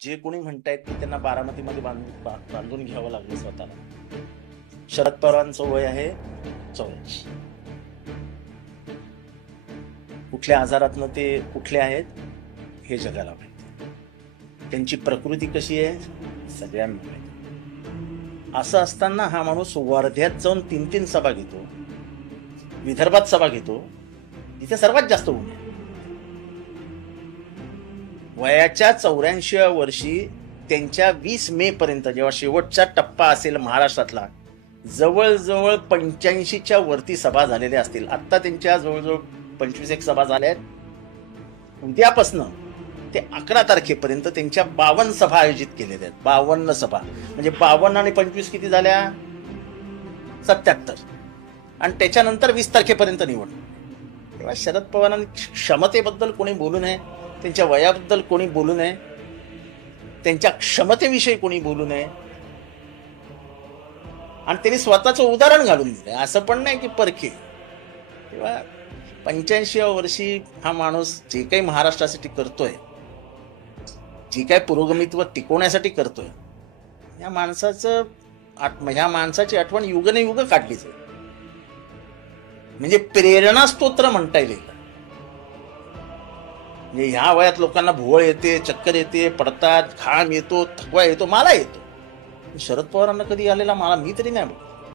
जे कोणी म्हणतायत की त्यांना बारामतीमध्ये बांधून घ्यावं लागलं स्वतःला. शरद पवारांचं वय आहे 84. कुठल्या आजारातनं ते कुठले आहेत हे जगाला माहिती. त्यांची प्रकृती कशी आहे सगळ्यांना माहिती. असं असताना हा माणूस वर्ध्यात जाऊन 3-3 सभा घेतो, विदर्भात सभा घेतो, तिथे सर्वात जास्त ऊन आहे. वयाच्या 84व्या वर्षी त्यांच्या 20 मे पर्यंत जेव्हा शेवटचा टप्पा असेल महाराष्ट्रातला, जवळजवळ 85च्या वरती सभा झालेल्या असतील. आता त्यांच्या जवळजवळ 25 सभा झाल्या आहेत. उद्यापासनं ते 11 तारखेपर्यंत त्यांच्या 52 सभा आयोजित केलेल्या आहेत. 52 सभा म्हणजे 52 आणि 25 किती झाल्या? 77. आणि त्याच्यानंतर 20 तारखेपर्यंत निवड. तेव्हा शरद पवारांनी क्षमतेबद्दल कोणी बोलू नये, त्यांच्या वयाबद्दल कोणी बोलू नये, त्यांच्या क्षमतेविषयी कोणी बोलू नये. आणि त्यांनी स्वतःचं उदाहरण घालून दिलंय. असं पण नाही की परखे. तेव्हा 85व्या वर्षी हा माणूस जे काही महाराष्ट्रासाठी करतोय, जे काही पुरोगमित्व टिकवण्यासाठी करतोय, या माणसाची आठवण युगनयुग काढलीच आहे. म्हणजे प्रेरणा स्तोत्र म्हणता येईल. म्हणजे ह्या वयात लोकांना भुवळ येते, चक्कर येते, पडतात, घाम येतो, थकवा येतो, मला येतो. शरद पवारांना कधी आलेला मी तरी नाही.